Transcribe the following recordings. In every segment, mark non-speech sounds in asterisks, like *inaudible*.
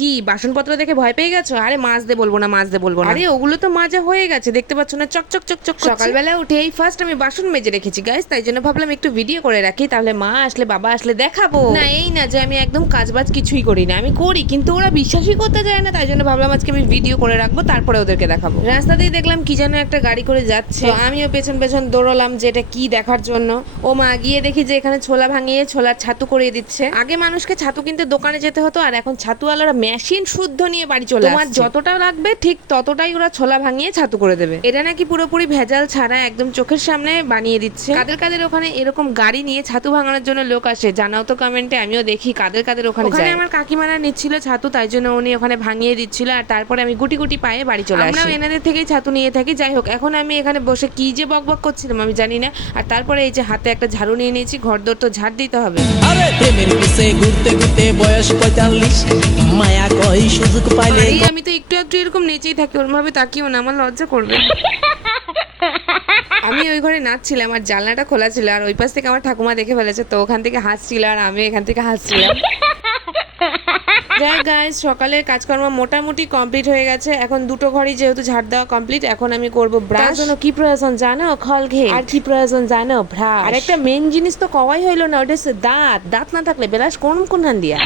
কি বাসনপত্র দেখে ভয় পেয়ে গেছো? আরে মাছ দে বলব না মাছ দে বলব না। আরে ওগুলো তো মাজা হয়ে গেছে দেখতে পাচ্ছ না চক চক চক চক সকালবেলা উঠে এই ফার্স্ট আমি বাসন মেজে রেখেছি গাইস তাই জন্য ভাবলাম একটু ভিডিও করে রাখি তাহলে মা আসলে বাবা আসলে দেখাবো। না এই না যে আমি একদম কাজবাজ কিছুই করি না আমি করি কিন্তু ওরা বিশ্বাসই করতে যায় না তাই জন্য ভাবলাম আজকে আমি ভিডিও করে রাখব তারপরে ওদেরকে দেখাবো। রাস্তা দিয়ে দেখলাম কি যেন একটা গাড়ি করে যাচ্ছে। আমিও পেছন পেছন দৌড়লাম যে এটা কি দেখার জন্য। ও মা গিয়ে দেখি যে এখানে ছোলা ভাঙিয়ে ছোলার ছাতু করিয়ে দিচ্ছে। আগে মানুষকে ছাতু কিনতে দোকানে যেতে হতো আর এখন ছাতুওয়ালারা মেশিন শুদ্ধ নিয়ে বাড়ি চলে তোমার যতটা লাগবে ঠিক ততটাই ওরা ছোলা ভাঙিয়ে ছাতু করে দেবে। এটা নাকি পুরোপুরি ভেজাল ছাড়া একদম চোখের সামনে বানিয়ে দিচ্ছে। কাদের কাদের ওখানে এরকম গাড়ি নিয়ে ছাতু ভাঙানোর জন্য লোক আসে জানাও তো কমেন্টে আমিও দেখি কাদের কাদের ওখানে ওখানে আমার কাকিমারা নিচ্ছিল ছাতু তাই জন্য উনি ওখানে ভাঙিয়ে দিচ্ছিল আর তারপরে আমি গুটি গুটি পায়ে বাড়ি চলে আসি। আমরাও এনাদের থেকেই ছাতু নিয়ে থাকি যাই হোক এখন আমি এখানে বসে কি যে বকবক করছিলাম আমি জানি না আর তারপরে এই যে হাতে একটা ঝাড়ু নিয়ে নিয়েছি ঘর দর তো ঝাড় দিতে হবে। আরে প্রেমের পিছে ঘুরতে ঘুরতে বয়স পঁয়তাল্লিশ মায়া কই সুযোগ পাইলে আমি তো একটু একটু এরকম নেচেই থাকি ওরম ভাবে তাকিও না আমার লজ্জা করবে আমি ওই ঘরে নাচছিলাম আর জানলাটা খোলা ছিল আর ওই পাশ থেকে আমার ঠাকুমা দেখে ফেলেছে তো ওখান থেকে হাসছিল আর আমি এখান থেকে হাসছিলাম। যাই গাইজ সকালের কাজকর্ম মোটামুটি কমপ্লিট হয়ে গেছে। এখন দুটো ঘরই যেহেতু ঝাড় দেওয়া কমপ্লিট এখন আমি করব ব্রাশ জন্য কি প্রয়োজন জানো? খল ঘে আর কি প্রয়োজন জানো? ব্রাশ আর একটা মেন জিনিস তো কওয়াই হইল না ওটা হচ্ছে দাঁত। দাঁত না থাকলে বেলাস কোন কোন দিয়া?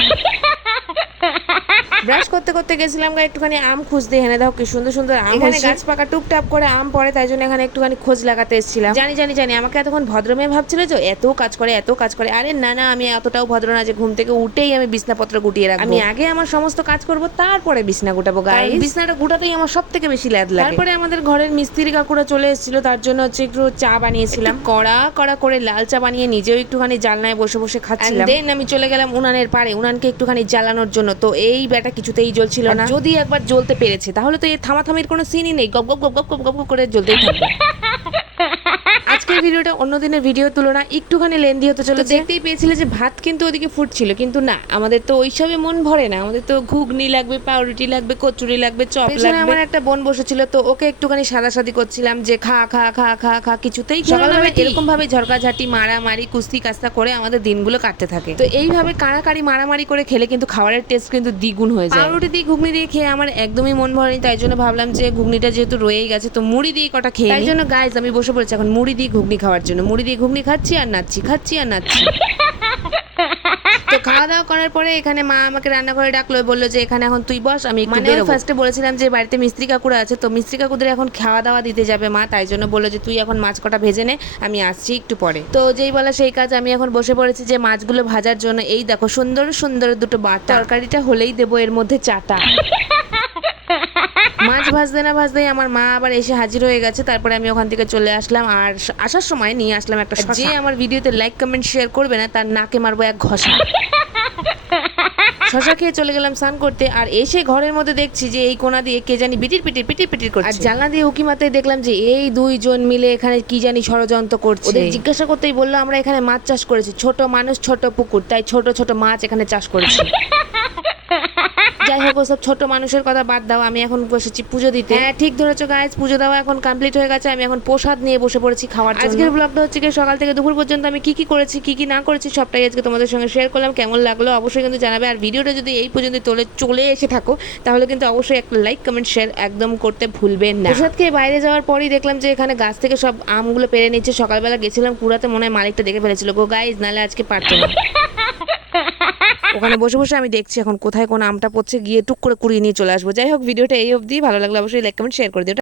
ব্রাশ করতে করতে গেছিলাম গা একটুখানি আম খুঁজতে। এনে দাও কি সুন্দর সুন্দর আম। এখানে গাছ পাকা টুকটাপ করে আম পড়ে তাই জন্য এখানে একটুখানি খোঁজ লাগাতে এসেছিলাম। জানি জানি জানি আমাকে এতক্ষণ ভদ্রমেয়ে ভাবছিল যে এত কাজ করে এত কাজ করে। আরে না না আমি এতটাও ভদ্র না যে ঘুম থেকে উঠেই আমি বিছনাপত্র গুটিয়ে রাখব। আমি আগে আমার সমস্ত কাজ করব তারপরে বিছনা গুটাবো গাই বিছনাটা গুটাতেই আমার সব থেকে বেশি ল্যাদ লাগে। তারপরে আমাদের ঘরের মিস্ত্রি কাকুরা চলে এসেছিল তার জন্য হচ্ছে একটু চা বানিয়েছিলাম। কড়া কড়া করে লাল চা বানিয়ে নিজেও একটুখানি জালনায় বসে বসে খাচ্ছিলাম। দেন আমি চলে গেলাম উনানের পারে উনানকে একটুখানি জ্বালানোর জন্য। তো এই ব্যাটা কিছুতেই জ্বলছিল না। যদি একবার জ্বলতে পেরেছে তাহলে তো এই থামাথামির কোনো সিনই নেই। গপ গপ গপ গপ গপ গপ গপ করে জ্বলতেই থাকবে। *laughs* আজকের ভিডিওটা অন্য দিনের ভিডিওর তুলনা একটুখানি লেন্দি হতে চলে দেখতেই পেয়েছিলে যে ভাত কিন্তু ওদিকে ফুটছিল কিন্তু না আমাদের তো ওইসবে মন ভরে না আমাদের তো ঘুগনি লাগবে পাউরুটি লাগবে কচুরি লাগবে চপ লাগবে। আমার একটা বোন বসেছিল তো ওকে একটুখানি সাদাসাদি করছিলাম যে খা খা খা খা খা কিছুতেই সকালবেলা এরকম ভাবে ঝরকাঝাটি মারামারি কুস্তি কাস্তা করে আমাদের দিনগুলো কাটতে থাকে। তো এইভাবে কাড়াকাড়ি মারামারি করে খেলে কিন্তু খাবারের টেস্ট কিন্তু দ্বিগুণ হয়ে যায়। পাউরুটি দিয়ে ঘুগনি দিয়ে খেয়ে আমার একদমই মন ভরেনি তাই জন্য ভাবলাম যে ঘুগনিটা যেহেতু রয়েই গেছে তো মুড়ি দিয়ে কটা খেয়ে তাই জন্য গাইজ আমি বসে পড়েছি এখন মুড়ি দিয়ে ঘুগনি খাওয়ার জন্য। মুড়ি দিয়ে ঘুগনি খাচ্ছি আর নাচছি খাচ্ছি আর নাচছি। তো খাওয়া দাওয়া করার পরে এখানে মা আমাকে রান্নাঘরে ডাকলো বলল যে এখানে এখন তুই বস আমি মানে ফার্স্টে বলেছিলাম যে বাড়িতে মিস্ত্রি কাকুরা আছে তো মিস্ত্রি কাকুদের এখন খাওয়া দাওয়া দিতে যাবে মা তাই জন্য বলল যে তুই এখন মাছ কটা ভেজে নে আমি আসছি একটু পরে। তো যেই বলা সেই কাজ আমি এখন বসে পড়েছি যে মাছগুলো ভাজার জন্য। এই দেখো সুন্দর সুন্দর দুটো বাটা। তরকারিটা হলেই দেবো এর মধ্যে চাটা। মাছ ভাজতে না ভাজতেই আমার মা আবার এসে হাজির হয়ে গেছে। তারপরে আমি ওখান থেকে চলে আসলাম আর আসার সময় নিয়ে আসলাম একটা যে আমার ভিডিওতে লাইক কমেন্ট শেয়ার করবে না তার নাকে মারবো এক ঘষা। শশা খেয়ে চলে গেলাম স্নান করতে আর এসে ঘরের মধ্যে দেখছি যে এই কোনা দিয়ে কে জানি পিটির পিটির পিটির পিটির করছে। আর জানলা দিয়ে উকি মাতে দেখলাম যে এই দুইজন মিলে এখানে কি জানি ষড়যন্ত্র করছে। ওদের জিজ্ঞাসা করতেই বলল আমরা এখানে মাছ চাষ করেছি। ছোট মানুষ ছোট পুকুর তাই ছোট ছোট মাছ এখানে চাষ করেছি। যাই হোক ওসব ছোট মানুষের কথা বাদ দাও আমি এখন বসেছি পুজো দিতে। হ্যাঁ ঠিক ধরেছো গাইজ পুজো দেওয়া এখন কমপ্লিট হয়ে গেছে আমি এখন প্রসাদ নিয়ে বসে পড়েছি খাওয়ার জন্য। আজকের ব্লগটা হচ্ছে সকাল থেকে দুপুর পর্যন্ত আমি কি কি করেছি কি কি না করেছি সবটাই আজকে তোমাদের সঙ্গে শেয়ার করলাম কেমন লাগল অবশ্যই কিন্তু জানাবে। আর ভিডিওটা যদি এই পর্যন্ত তোলে চলে এসে থাকো তাহলে কিন্তু অবশ্যই একটা লাইক কমেন্ট শেয়ার একদম করতে ভুলবেন না। প্রসাদ খেয়ে বাইরে যাওয়ার পরই দেখলাম যে এখানে গাছ থেকে সব আমগুলো পেরে নিচ্ছে সকালবেলা গেছিলাম কুড়াতে মনে হয় মালিকটা দেখে ফেলেছিল। গো গাইজ নালে আজকে পারতো না। ওখানে বসে বসে আমি দেখছি এখন কোথায় কোন আমটা পড়ছে, গিয়ে টুক করে কুড়িয়ে নিয়ে চলে আসব। যাই হোক, ভিডিওটা এই অবধি। ভালো লাগলে অবশ্যই লাইক কমেন্ট শেয়ার করে দিও।